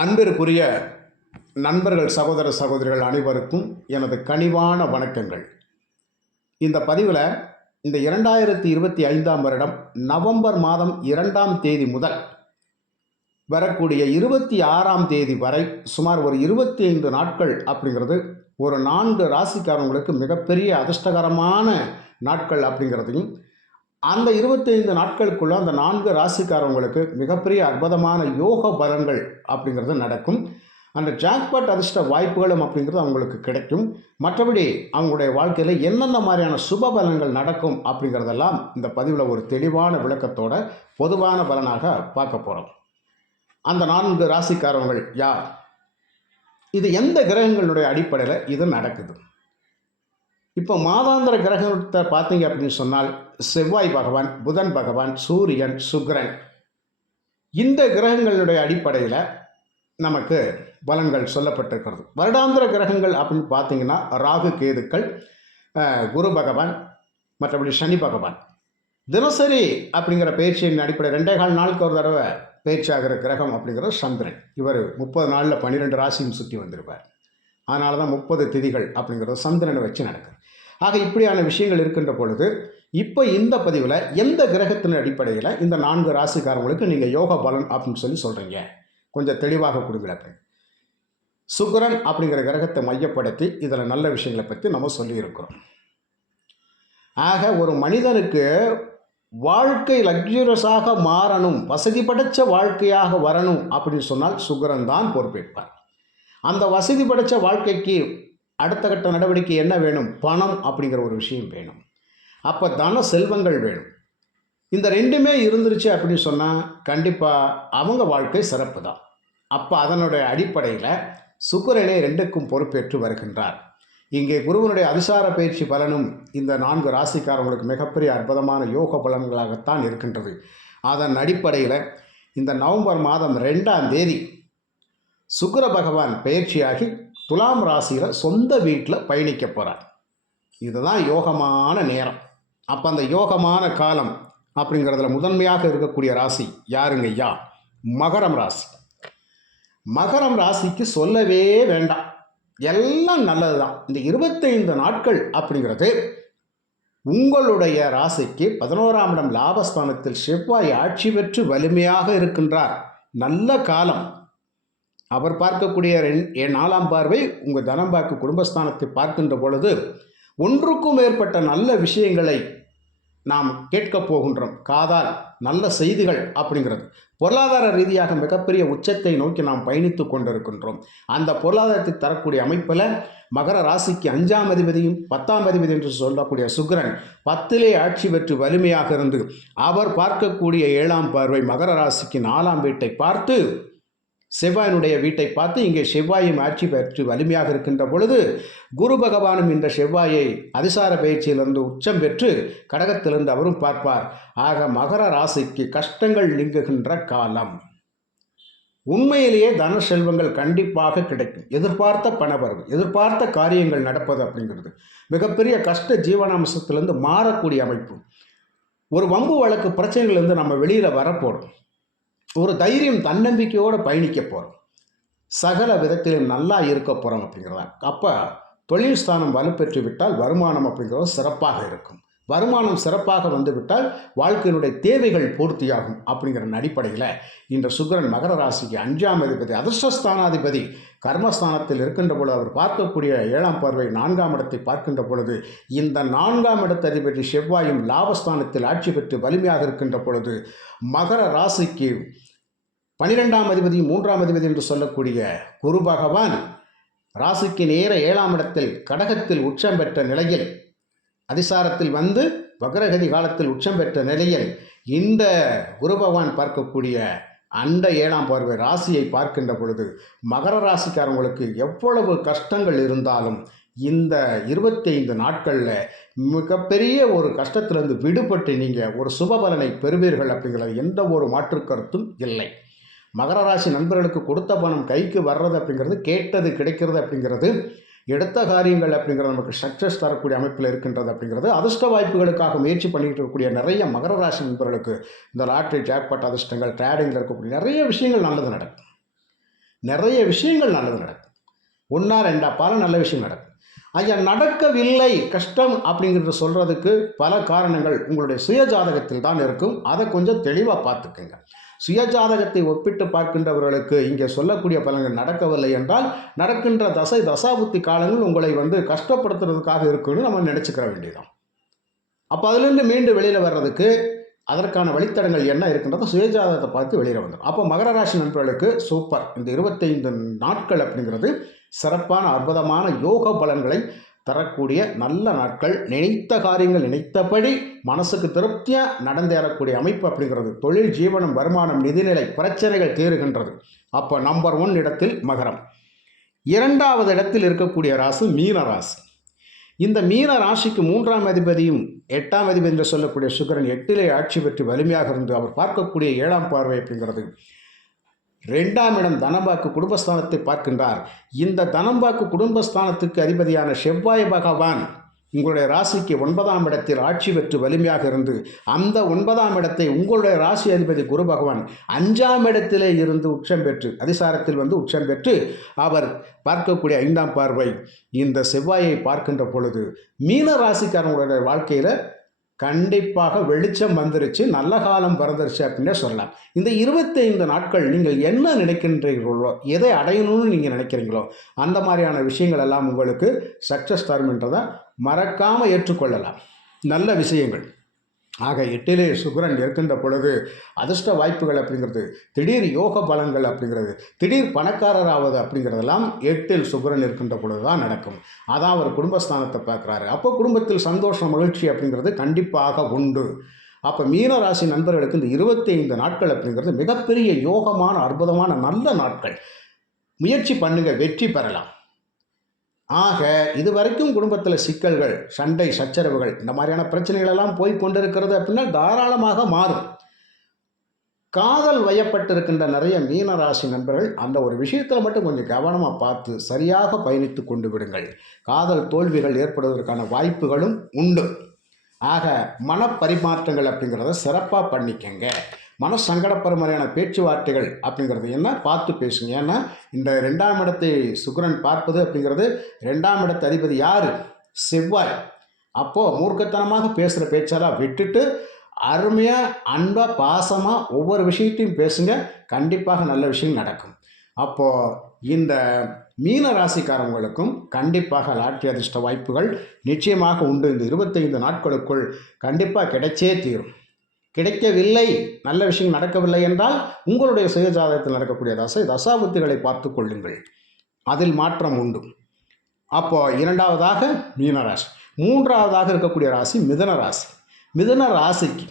அன்பிற்குரிய நண்பர்கள், சகோதர சகோதரிகள் அனைவருக்கும் எனது கனிவான வணக்கங்கள். இந்த பதிவில் இந்த 2025ஆம் வருடம் நவம்பர் மாதம் 2ஆம் தேதி முதல் வரக்கூடிய 26ஆம் தேதி வரை சுமார் ஒரு 25 நாட்கள் அப்படிங்கிறது ஒரு 4 ராசிக்காரங்களுக்கு மிகப்பெரிய அதிர்ஷ்டகரமான நாட்கள் அப்படிங்கிறதையும், அந்த 25 நாட்களுக்குள்ள அந்த 4 ராசிக்காரவங்களுக்கு மிகப்பெரிய அற்புதமான யோக பலன்கள் அப்படிங்கிறது நடக்கும். அந்த ஜாக்பாட் அதிர்ஷ்ட வாய்ப்புகளும் அப்படிங்கிறது அவங்களுக்கு கிடைக்கும். மற்றபடி அவங்களுடைய வாழ்க்கையில் என்னென்ன மாதிரியான சுப பலன்கள் நடக்கும் அப்படிங்கிறதெல்லாம் இந்த பதிவில் ஒரு தெளிவான விளக்கத்தோட பொதுவான பலனாக பார்க்க போகிறோம். அந்த 4 ராசிக்காரவங்கள் யார்? இது எந்த கிரகங்களுடைய அடிப்படையில் இது நடக்குது? இப்போ மாதாந்திர கிரகத்தை பார்த்தீங்க அப்படின்னு சொன்னால் செவ்வாய் பகவான், புதன் பகவான், சூரியன், சுக்கிரன், இந்த கிரகங்களுடைய அடிப்படையில் நமக்கு பலன்கள் சொல்லப்பட்டிருக்கிறது. வருடாந்திர கிரகங்கள் அப்படின்னு பார்த்தீங்கன்னா ராகு கேதுக்கள், குரு பகவான், மற்றபடி சனி பகவான். தினசரி அப்படிங்கிற பயிற்சியின் அடிப்படை 2.25 நாளுக்கு ஒரு தடவை பயிற்சி ஆகிற கிரகம் அப்படிங்கிறது சந்திரன். இவர் 30 நாளில் 12 ராசியும் சுற்றி வந்திருப்பார். அதனால தான் 30 திதிகள் அப்படிங்கிறது சந்திரனை வச்சு நடக்குது. ஆக இப்படியான விஷயங்கள் இருக்கின்ற பொழுது இப்போ இந்த பதிவில் எந்த கிரகத்தின் அடிப்படையில் இந்த 4 ராசிக்காரங்களுக்கு நீங்கள் யோக பலன் அப்படின்னு சொல்லி சொல்கிறீங்க, கொஞ்சம் தெளிவாக கொடுங்க. சுக்கிரன் அப்படிங்கிற கிரகத்தை மையப்படுத்தி இதில் நல்ல விஷயங்களை பற்றி நம்ம சொல்லியிருக்கிறோம். ஆக ஒரு மனிதனுக்கு வாழ்க்கை லக்ஸுரியஸாக மாறணும், வசதி படைச்ச வாழ்க்கையாக வரணும் அப்படின்னு சொன்னால் சுக்கிரன் தான் பொறுப்பேற்பார். அந்த வசதி படைச்ச வாழ்க்கைக்கு அடுத்த கட்ட நடவடிக்கை என்ன வேணும்? பணம் அப்படிங்கிற ஒரு விஷயம் வேணும். அப்போ தன செல்வங்கள் வேணும். இந்த ரெண்டுமே இருந்துருச்சு அப்படின்னு சொன்னால் கண்டிப்பாக அவங்க வாழ்க்கை சிறப்பு தான். அப்போ அதனுடைய அடிப்படையில் சுக்கிரனே ரெண்டுக்கும் பொறுப்பேற்று வருகின்றார். இங்கே குருவனுடைய அதிசார பயிற்சி பலனும் இந்த 4 ராசிக்காரங்களுக்கு மிகப்பெரிய அற்புதமான யோக பலன்களாகத்தான் இருக்கின்றது. அதன் அடிப்படையில் இந்த நவம்பர் மாதம் 2ஆம் தேதி சுக்கிர பகவான் பயிற்சியாகி துலாம் ராசியில் சொந்த வீட்டில் பயணிக்க போகிறார். இதுதான் யோகமான நேரம். அப்போ அந்த யோகமான காலம் அப்படிங்கிறதுல முதன்மையாக இருக்கக்கூடிய ராசி யாருங்க ஐயா? மகரம் ராசி. மகரம் ராசிக்கு சொல்லவே வேண்டாம், எல்லாம் நல்லது தான். இந்த 25 நாட்கள் அப்படிங்கிறது உங்களுடைய ராசிக்கு 11ஆம் இடம் லாபஸ்தானத்தில் செவ்வாய் ஆட்சி பெற்று வலிமையாக இருக்கின்றார். நல்ல காலம். அவர் பார்க்கக்கூடிய 4ஆம் பார்வை உங்கள் தனம்பாக்கு குடும்பஸ்தானத்தை பார்க்கின்ற பொழுது ஒன்றுக்கும் மேற்பட்ட நல்ல விஷயங்களை நாம் கேட்கப் போகின்றோம். காதால் நல்ல செய்திகள் அப்படிங்கிறது பொருளாதார ரீதியாக மிகப்பெரிய உச்சத்தை நோக்கி நாம் பயணித்து கொண்டிருக்கின்றோம். அந்த பொருளாதாரத்தை தரக்கூடிய அமைப்பில் மகர ராசிக்கு 5ஆம் அதிபதியும் 10ஆம் அதிபதி என்று சொல்லக்கூடிய சுக்கிரன் 10லே ஆட்சி பெற்று வலிமையாக இருந்து அவர் பார்க்கக்கூடிய 7ஆம் பார்வை மகர ராசிக்கு 4ஆம் வீட்டை பார்த்து, செவ்வாயினுடைய வீட்டை பார்த்து, இங்கே செவ்வாயும் ஆட்சி பெற்று வலிமையாக இருக்கின்ற பொழுது குரு பகவானும் இந்த செவ்வாயை அதிசார பயிற்சியிலிருந்து உச்சம் பெற்று கடகத்திலிருந்து அவரும் பார்ப்பார். ஆக மகர ராசிக்கு கஷ்டங்கள் நீங்குகின்ற காலம். உண்மையிலேயே தன செல்வங்கள் கண்டிப்பாக கிடைக்கும். எதிர்பார்த்த பணவரவு, எதிர்பார்த்த காரியங்கள் நடப்பது அப்படிங்கிறது மிகப்பெரிய கஷ்ட ஜீவனாம்சத்திலிருந்து மாறக்கூடிய அமைப்பு. ஒரு வம்பு வழக்கு பிரச்சனைகளிலிருந்து நம்ம வெளியில் வரப்போகிறோம். ஒரு தைரியம், தன்னம்பிக்கையோடு பயணிக்க போகிறோம். சகல விதத்திலும் நல்லா இருக்க போகிறோம் அப்படிங்கிறதா. அப்போ தொழில் ஸ்தானம் வலுப்பெற்று விட்டால் வருமானம் அப்படிங்கிறது சிறப்பாக இருக்கும். வருமானம் சிறப்பாக வந்துவிட்டால் வாழ்க்கையினுடைய தேவைகள் பூர்த்தியாகும் அப்படிங்கிற அடிப்படையில் இந்த சுக்கிரன் மகர ராசிக்கு 5ஆம் அதிபதி, அதிர்ஷ்டஸ்தானாதிபதி கர்மஸ்தானத்தில் இருக்கின்ற பொழுது அவர் பார்க்கக்கூடிய 7ஆம் பார்வை 4ஆம் இடத்தை பார்க்கின்ற பொழுது இந்த 4ஆம் இடத்த அதிபதி செவ்வாயும் லாபஸ்தானத்தில் ஆட்சி பெற்று வலிமையாக இருக்கின்ற பொழுது மகர ராசிக்கு 12ஆம் அதிபதி 3ஆம் அதிபதி என்று சொல்லக்கூடிய குரு பகவான் ராசிக்கு நேர 7ஆம் இடத்தில் கடகத்தில் உச்சம் பெற்ற நிலையில், அதிசாரத்தில் வந்து வக்ரகதி காலத்தில் உச்சம் பெற்ற நிலையில் இந்த குரு பகவான் பார்க்கக்கூடிய அந்த 7ஆம் பார்வை ராசியை பார்க்கின்ற பொழுது மகர ராசிக்காரங்களுக்கு எவ்வளவு கஷ்டங்கள் இருந்தாலும் இந்த 25 நாட்களில் மிகப்பெரிய ஒரு கஷ்டத்திலிருந்து விடுபட்டு நீங்கள் ஒரு சுபபலனை பெறுவீர்கள் அப்படிங்கிறது எந்த ஒரு மாற்று கருத்தும் இல்லை. மகர ராசி நண்பர்களுக்கு கொடுத்த பணம் கைக்கு வர்றது அப்படிங்கிறது, கேட்டது கிடைக்கிறது அப்படிங்கிறது, எடுத்த காரியங்கள் அப்படிங்கிறது நமக்கு சக்ஸஸ் தரக்கூடிய அமைப்பில் இருக்கின்றது அப்படிங்கிறது. அதிர்ஷ்ட வாய்ப்புகளுக்காக முயற்சி பண்ணிட்டு இருக்கக்கூடிய நிறைய மகர ராசி நண்பர்களுக்கு இந்த லாட்ரி, ஜாக்பாட் அதிர்ஷ்டங்கள், ட்ரேடிங்கில் இருக்கக்கூடிய நிறைய விஷயங்கள் நல்லது நடக்கும். நிறைய விஷயங்கள் நல்லது நடக்கும். ஒன்றா ரெண்டா பல நல்ல விஷயம் நடக்கும். ஐயா நடக்கவில்லை கஷ்டம் அப்படிங்கிறத சொல்கிறதுக்கு பல காரணங்கள் உங்களுடைய சுய ஜாதகத்தில் தான் இருக்கும். அதை கொஞ்சம் தெளிவாக பார்த்துக்குங்க. சுய ஜாதகத்தை ஒப்பிட்டு பார்க்கின்றவர்களுக்கு இங்கே சொல்லக்கூடிய பலன்கள் நடக்கவில்லை என்றால் நடக்கின்ற தசாபுத்தி காலங்கள் உங்களை கஷ்டப்படுத்துறதுக்காக இருக்குன்னு நம்ம நினச்சிக்கிற வேண்டியதான். அப்போ அதுலேருந்து மீண்டு வெளியில் வர்றதுக்கு அதற்கான வழித்தடங்கள் என்ன இருக்குன்றதை சுயஜாதகத்தை பார்த்து வெளியில் வந்துடும். அப்போ மகர ராசி நண்பர்களுக்கு சூப்பர். இந்த 25 நாட்கள் அப்படிங்கிறது சிறப்பான அற்புதமான யோக பலன்களை தரக்கூடிய நல்ல நாட்கள். நினைத்த காரியங்கள் நினைத்தபடி மனசுக்கு திருப்தியாக நடந்தேறக்கூடிய அமைப்பு அப்படிங்கிறது. தொழில், ஜீவனம், வருமானம், நிதிநிலை பிரச்சனைகள் தீருகின்றது. அப்போ நம்பர் 1 இடத்தில் மகரம். 2வது இடத்தில் இருக்கக்கூடிய ராசி மீன ராசி. இந்த மீன ராசிக்கு 3ஆம் அதிபதியும் 8ஆம் அதிபதி என்று சொல்லக்கூடிய சுக்கிரன் 8லே ஆட்சி பெற்று வலிமையாக இருந்து அவர் பார்க்கக்கூடிய 7ஆம் பார்வை அப்படிங்கிறது 2ஆம் இடம் தனம்பாக்கு குடும்பஸ்தானத்தை பார்க்கின்றார். இந்த தனம்பாக்கு குடும்பஸ்தானத்துக்கு அதிபதியான செவ்வாய் பகவான் உங்களுடைய ராசிக்கு 9ஆம் இடத்தில் ஆட்சி பெற்று வலிமையாக இருந்து அந்த 9ஆம் இடத்தை உங்களுடைய ராசி அதிபதி குரு பகவான் 5ஆம் இடத்திலே இருந்து உச்சம் பெற்று அதிசாரத்தில் உச்சம் பெற்று அவர் பார்க்கக்கூடிய 5ஆம் பார்வை இந்த செவ்வாயை பார்க்கின்ற பொழுது மீன ராசிக்காரங்களுடைய வாழ்க்கையில் கண்டிப்பாக வெளிச்சம் வந்துருச்சு, நல்ல காலம் பிறந்துருச்சு அப்படின்னே சொல்லலாம். இந்த 25 நாட்கள் நீங்கள் என்ன நினைக்கின்றீர்களோ, எதை அடையணும்னு நீங்கள் நினைக்கிறீங்களோ அந்த மாதிரியான விஷயங்கள் எல்லாம் உங்களுக்கு சக்ஸஸ் தரும் என்றதை மறக்காமல் ஏற்றுக்கொள்ளலாம். நல்ல விஷயங்கள். ஆக 8லே சுக்கிரன் இருக்கின்ற பொழுது அதிர்ஷ்ட வாய்ப்புகள் அப்படிங்கிறது, திடீர் யோக பலன்கள் அப்படிங்கிறது, திடீர் பணக்காரராவது அப்படிங்கிறதெல்லாம் 8ல் சுக்கிரன் இருக்கின்ற பொழுது தான் நடக்கும். அதான் அவர் குடும்பஸ்தானத்தை பார்க்குறாரு. அப்போ குடும்பத்தில் சந்தோஷம், மகிழ்ச்சி அப்படிங்கிறது கண்டிப்பாக உண்டு. அப்போ மீன ராசி நண்பர்களுக்கு இந்த 25 நாட்கள் அப்படிங்கிறது மிகப்பெரிய யோகமான அற்புதமான நல்ல நாட்கள். முயற்சி பண்ணுங்க, வெற்றி பெறலாம். ஆக இதுவரைக்கும் குடும்பத்தில் சிக்கல்கள், சண்டை, சச்சரவுகள் இந்த மாதிரியான பிரச்சனைகள் எல்லாம் போய் கொண்டிருக்கிறது அப்படின்னா தாராளமாக மாறும். காதல் வயப்பட்டிருக்கின்ற நிறைய மீன ராசி நண்பர்கள் அந்த ஒரு விஷயத்தில் மட்டும் கொஞ்சம் கவனமாக பார்த்து சரியாக பயணித்து கொண்டு விடுங்கள். காதல் தோல்விகள் ஏற்படுவதற்கான வாய்ப்புகளும் உண்டு. ஆக மனப்பரிமாற்றங்கள் அப்படிங்கிறத சிறப்பாக பண்ணிக்கங்க. மனசங்கடப்படுற மாதிரியான பேச்சுவார்த்தைகள் அப்படிங்கிறது என்ன பார்த்து பேசுங்க. ஏன்னா இந்த 2ஆம் இடத்தை சுக்கிரன் பார்ப்பது அப்படிங்கிறது 2ஆம் இடத்து அதிபதி யார்? செவ்வாய். அப்போது மூர்க்கத்தனமாக பேசுகிற பேச்செல்லாம் விட்டுட்டு அருமையாக, அன்பாக, பாசமாக ஒவ்வொரு விஷயத்தையும் பேசுங்க. கண்டிப்பாக நல்ல விஷயம் நடக்கும். அப்போது இந்த மீன ராசிக்காரங்களுக்கும் கண்டிப்பாக லாட்டரி அதிர்ஷ்ட வாய்ப்புகள் நிச்சயமாக உண்டு. இந்த 25 நாட்களுக்குள் கண்டிப்பாக கிடைச்சே தீரும். கிடைக்கவில்லை, நல்ல விஷயம் நடக்கவில்லை என்றால் உங்களுடைய சுயஜாதகத்தில் நடக்கக்கூடிய தசாபுத்திகளை பார்த்து கொள்ளுங்கள், அதில் மாற்றம் உண்டு. அப்போ 2வதாக மீனராசி. 3வதாக இருக்கக்கூடிய ராசி மிதுன ராசி. மிதுன ராசிக்கு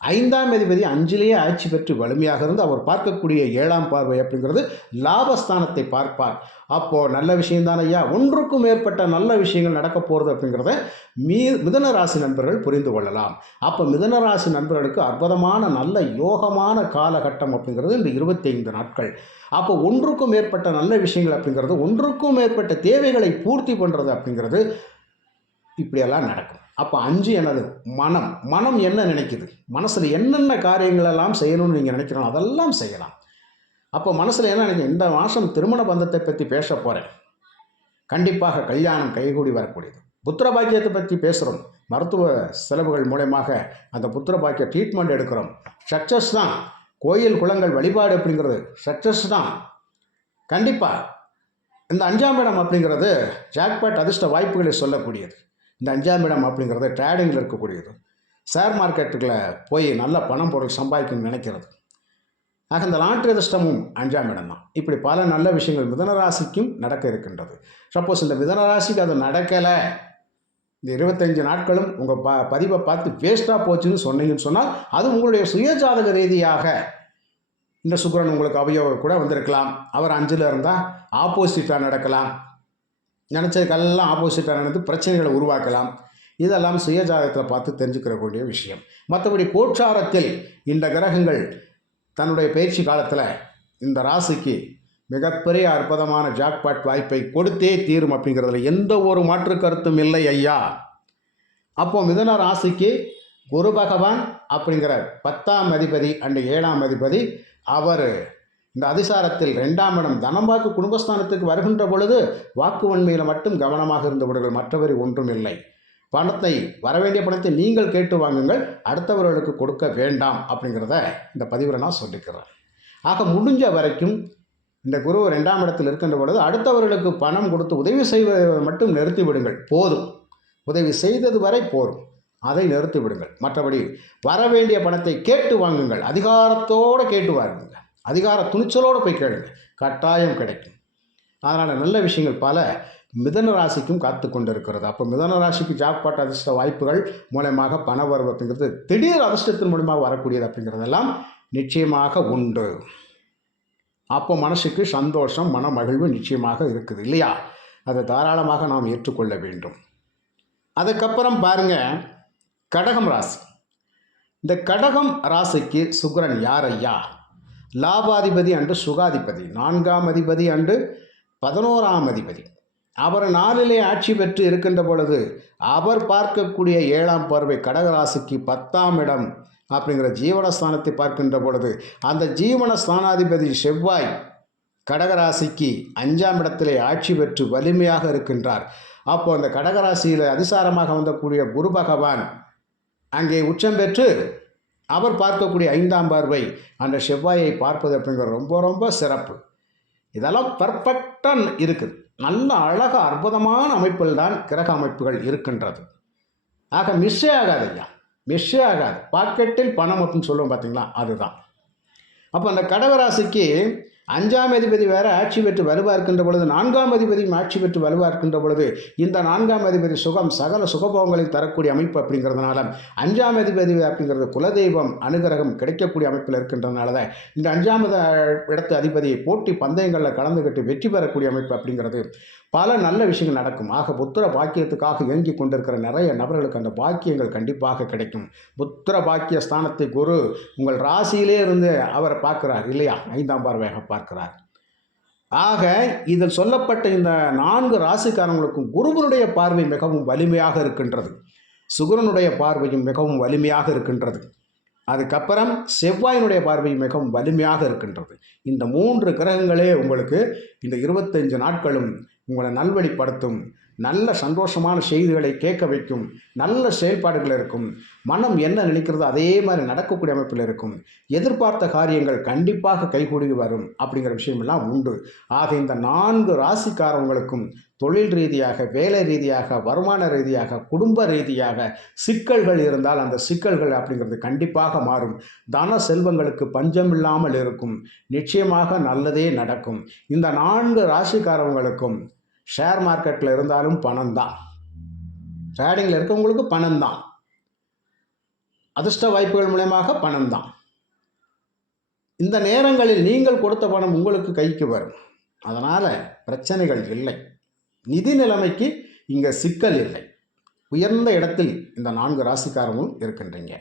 5ஆம் அதிபதி 5லேயே ஆட்சி பெற்று வலிமையாக இருந்து அவர் பார்க்கக்கூடிய 7ஆம் பார்வை அப்படிங்கிறது லாபஸ்தானத்தை பார்ப்பார். அப்போது நல்ல விஷயம்தான் ஐயா. ஒன்றுக்கும் மேற்பட்ட நல்ல விஷயங்கள் நடக்க போகிறது அப்படிங்கிறத மிதுன ராசி நண்பர்கள் புரிந்து கொள்ளலாம். அப்போ மிதுன ராசி நண்பர்களுக்கு அற்புதமான நல்ல யோகமான காலகட்டம் அப்படிங்கிறது இந்த 25 நாட்கள். அப்போ ஒன்றுக்கும் மேற்பட்ட நல்ல விஷயங்கள் அப்படிங்கிறது, ஒன்றுக்கும் மேற்பட்ட தேவைகளை பூர்த்தி பண்ணுறது அப்படிங்கிறது இப்படியெல்லாம் நடக்கும். அப்போ 5 என்னது? மனம். மனம் என்ன நினைக்குது, மனசில் என்னென்ன காரியங்களெல்லாம் செய்யணும்னு நீங்கள் நினைக்கிறோம் அதெல்லாம் செய்யலாம். அப்போ மனசில் என்ன நினைக்கும், இந்த மாதம் திருமண பந்தத்தை பற்றி பேச போகிறேன், கண்டிப்பாக கல்யாணம் கைகூடி வரக்கூடியது. புத்திர பாக்கியத்தை பற்றி பேசுகிறோம், மருத்துவ செலவுகள் மூலமாக அந்த புத்திர பாக்கிய ட்ரீட்மெண்ட் எடுக்கிறோம், சக்ஸஸ் தான். கோயில் குளங்கள் வழிபாடு அப்படிங்கிறது சக்ஸஸ் தான். கண்டிப்பாக இந்த 5ஆம் இடம் அப்படிங்கிறது ஜாக்பாட் அதிர்ஷ்ட வாய்ப்புகளை சொல்லக்கூடியது. இந்த 5ஆம் இடம் அப்படிங்கிறது ட்ரேடிங்கில் இருக்கக்கூடியது. ஷேர் மார்க்கெட்டுக்குள்ள போய் நல்ல பணம் பொருள் சம்பாதிக்கணும்னு நினைக்கிறது. ஆக இந்த லாட்டரி அதிர்ஷ்டமும் 5ஆம் இடம் தான். இப்படி பல நல்ல விஷயங்கள் மிதுனராசிக்கும் நடக்க இருக்கின்றது. சப்போஸ் இந்த மிதுனராசிக்கு அது நடக்கலை, இந்த 25 நாட்களும் உங்கள் பதிவை பார்த்து வேஸ்ட்டாக போச்சுன்னு சொன்னீங்கன்னு சொன்னால் அது உங்களுடைய சுயஜாதக ரீதியாக இந்த சுக்கிரன் உங்களுக்கு அவயோக கூட வந்திருக்கலாம். அவர் 5ல் இருந்தால் ஆப்போசிட்டாக நடக்கலாம், நினச்சதுக்கெல்லாம் ஆப்போசிட்டாக நடந்து பிரச்சனைகளை உருவாக்கலாம். இதெல்லாம் சுயஜாதகத்தில் பார்த்து தெரிஞ்சுக்கிறக்கூடிய விஷயம். மற்றபடி கோட்சாரத்தில் இந்த கிரகங்கள் தன்னுடைய பயிற்சி காலத்தில் இந்த ராசிக்கு மிகப்பெரிய அற்புதமான ஜாக்பாட் வாய்ப்பை கொடுத்தே தீரும் அப்படிங்கிறதுல எந்த ஒரு மாற்று கருத்தும் இல்லை ஐயா. அப்போது மிதுன ராசிக்கு குரு பகவான் அப்படிங்கிற 10ஆம் அதிபதி அண்டு 7ஆம் அதிபதி அவர் இந்த அதிசாரத்தில் 2ஆம் இடம் தனம் வாக்கு குடும்பஸ்தானத்துக்கு வருகின்ற பொழுது வாக்கு வன்மையில் மட்டும் கவனமாக இருந்து விடுங்கள், மற்றவரை ஒன்றும் இல்லை. பணத்தை வரவேண்டிய பணத்தை நீங்கள் கேட்டு வாங்குங்கள், அடுத்தவர்களுக்கு கொடுக்க வேண்டாம் அப்படிங்கிறத இந்த பதிவில் நான் சொல்லிக்கிறேன். ஆக முடிஞ்ச வரைக்கும் இந்த குரு 2ஆம் இடத்தில் இருக்கின்ற பொழுது அடுத்தவர்களுக்கு பணம் கொடுத்து உதவி செய்வதை மட்டும் நிறுத்தி விடுங்கள், போதும். உதவி செய்தது வரை போதும், அதை நிறுத்தி விடுங்கள். மற்றபடி வரவேண்டிய பணத்தை கேட்டு வாங்குங்கள், அதிகாரத்தோடு கேட்டு வாங்குங்க, அதிகார துணிச்சலோடு போய் கேளுங்க, கட்டாயம் கிடைக்கும். அதனால் நல்ல விஷயங்கள் பல மிதன ராசிக்கும் காத்து கொண்டு இருக்கிறது. அப்போ மிதன ராசிக்கு ஜாக்பாட் அதிர்ஷ்ட வாய்ப்புகள் மூலமாக பண வரவு அப்படிங்கிறது திடீர் அதிர்ஷ்டத்தின் மூலமாக வரக்கூடியது அப்படிங்கிறதெல்லாம் நிச்சயமாக உண்டு. அப்போ மனசுக்கு சந்தோஷம், மன மகிழ்வு நிச்சயமாக இருக்குது இல்லையா? அதை தாராளமாக நாம் ஏற்றுக்கொள்ள வேண்டும். அதுக்கப்புறம் பாருங்கள், கடகம் ராசி. இந்த கடகம் ராசிக்கு சுக்கிரன் யார் ஐயா? லாபாதிபதி அன்று சுகாதிபதி, 4ஆம் அதிபதி அன்று 11ஆம் அதிபதி. அவர் 4லே ஆட்சி பெற்று இருக்கின்ற பொழுது அவர் பார்க்கக்கூடிய 7ஆம் பார்வை கடகராசிக்கு 10ஆம் இடம் அப்படிங்கிற ஜீவனஸ்தானத்தை பார்க்கின்ற பொழுது அந்த ஜீவனஸ்தானாதிபதி செவ்வாய் கடகராசிக்கு 5ஆம் இடத்திலே ஆட்சி பெற்று வலிமையாக இருக்கின்றார். அப்போ அந்த கடகராசியில் அதிசாரமாக வந்தக்கூடிய குரு பகவான் அங்கே உச்சம் பெற்று அவர் பார்க்கக்கூடிய 5ஆம் பார்வை அந்த செவ்வாயை பார்ப்பது அப்படிங்கிற ரொம்ப ரொம்ப சிறப்பு. இதெல்லாம் பர்ஃபெக்டாக இருக்குது. நல்ல அழக அற்புதமான அமைப்பில் தான் கிரக அமைப்புகள் இருக்கின்றது. ஆக மிஸ்ஸே ஆகாது ஐயா, மிஸ்ஸே ஆகாது. பாக்கெட்டில் பணம் அப்படின்னு சொல்லுவோம் பார்த்தீங்களா, அதுதான். அப்போ அந்த கடகராசிக்கு 5ஆம் அதிபதி வேறு ஆட்சி பெற்று வலுவாக இருக்கின்ற பொழுது 4ஆம் அதிபதியும் ஆட்சி பெற்று வலுவாக இருக்கின்ற பொழுது இந்த 4ஆம் அதிபதி சுகம் சகல சுகபோகங்களை தரக்கூடிய அமைப்பு அப்படிங்கிறதுனால 5ஆம் அதிபதி அப்படிங்கிறது குலதெய்வம் அனுகிரகம் கிடைக்கக்கூடிய அமைப்பில் இருக்கின்றதுனால தான் இந்த 5ஆம் இடத்து அதிபதியை போட்டி பந்தயங்களில் கலந்துக்கிட்டு வெற்றி பெறக்கூடிய அமைப்பு அப்படிங்கிறது பல நல்ல விஷயங்கள் நடக்கும். ஆக புத்திர பாக்கியத்துக்காக இயங்கி கொண்டிருக்கிற நிறைய நபர்களுக்கு அந்த பாக்கியங்கள் கண்டிப்பாக கிடைக்கும். புத்திர பாக்கிய ஸ்தானத்தை குரு உங்கள் ராசியிலே இருந்து அவரை பார்க்கிறார் இல்லையா, 5ஆம் பார்வையாக பார்க்கிறார். ஆக இதில் சொல்லப்பட்ட இந்த 4 ராசிக்காரங்களுக்கும் குருவனுடைய பார்வை மிகவும் வலிமையாக இருக்கின்றது, சுக்கிரனுடைய பார்வையும் மிகவும் வலிமையாக இருக்கின்றது, அதுக்கப்புறம் செவ்வாயினுடைய பார்வை மிகவும் வலிமையாக இருக்கின்றது. இந்த 3 கிரகங்களே உங்களுக்கு இந்த 25 நாட்களும் உங்களை நல்வழிப்படுத்தும், நல்ல சந்தோஷமான செய்திகளை கேட்க வைக்கும், நல்ல செயல்பாடுகள் இருக்கும், மனம் என்ன நினைக்கிறதோ அதே மாதிரி நடக்கக்கூடிய அமைப்பில் இருக்கும், எதிர்பார்த்த காரியங்கள் கண்டிப்பாக கைகூடி வரும் அப்படிங்கிற விஷயமெல்லாம் உண்டு. ஆக இந்த 4 ராசிக்காரவங்களுக்கும் தொழில் ரீதியாக, வேலை ரீதியாக, வருமான ரீதியாக, குடும்ப ரீதியாக சிக்கல்கள் இருந்தால் அந்த சிக்கல்கள் அப்படிங்கிறது கண்டிப்பாக மாறும். தன செல்வங்களுக்கு பஞ்சம் இல்லாமல் இருக்கும், நிச்சயமாக நல்லதே நடக்கும். இந்த 4 ராசிக்காரவங்களுக்கும் ஷேர் மார்க்கெட்டில் இருந்தாலும் பணம் தான், ட்ரேடிங்கில் இருக்கவங்களுக்கு பணம் தான், அதிர்ஷ்ட வாய்ப்புகள் மூலமாக பணம் தான். இந்த நேரங்களில் நீங்கள் கொடுத்த பணம் உங்களுக்கு கைக்கு வரும், அதனால் பிரச்சனைகள் இல்லை, நிதி நிலைமைக்கு இங்கே சிக்கல் இல்லை. உயர்ந்த இடத்தில் இந்த 4 ராசிக்காரங்களும் இருக்கின்றீங்க.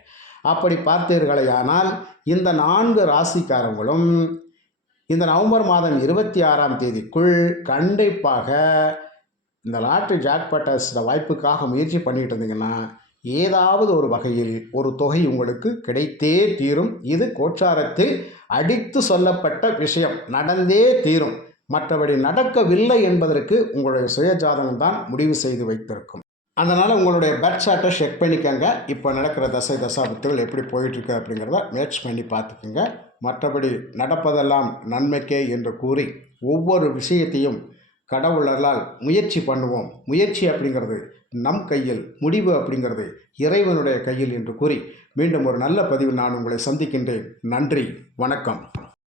அப்படி பார்த்தீர்களேயானால் இந்த 4 ராசிக்காரங்களும் இந்த நவம்பர் மாதம் 26ஆம் தேதிக்குள் கண்டிப்பாக இந்த லாட்ரி ஜாக்பாட் வாய்ப்புக்காக முயற்சி பண்ணிட்டு இருந்தீங்கன்னா ஏதாவது ஒரு வகையில் ஒரு தொகை உங்களுக்கு கிடைத்தே தீரும். இது கோச்சாரத்தில் அடித்து சொல்லப்பட்ட விஷயம், நடந்தே தீரும். மற்றபடி நடக்கவில்லை என்பதற்கு உங்களுடைய சுயஜாதகம் தான் முடிவு செய்து வைத்திருக்கும். அதனால் உங்களுடைய பர்த் சார்ட்டை செக் பண்ணிக்கோங்க. இப்போ நடக்கிற தசாபுத்திகள் எப்படி போயிட்டுருக்கு அப்படிங்கிறத மேட்ச் பண்ணி பார்த்துக்குங்க. மற்றபடி நடப்பதெல்லாம் நன்மைக்கே என்று கூறி ஒவ்வொரு விஷயத்தையும் கடவுளால் முயற்சி பண்ணுவோம். முயற்சி அப்படிங்கிறது நம் கையில், முடிவு அப்படிங்கிறது இறைவனுடைய கையில் என்று கூறி மீண்டும் ஒரு நல்ல பதிவு நான் உங்களை சந்திக்கின்றேன். நன்றி, வணக்கம்.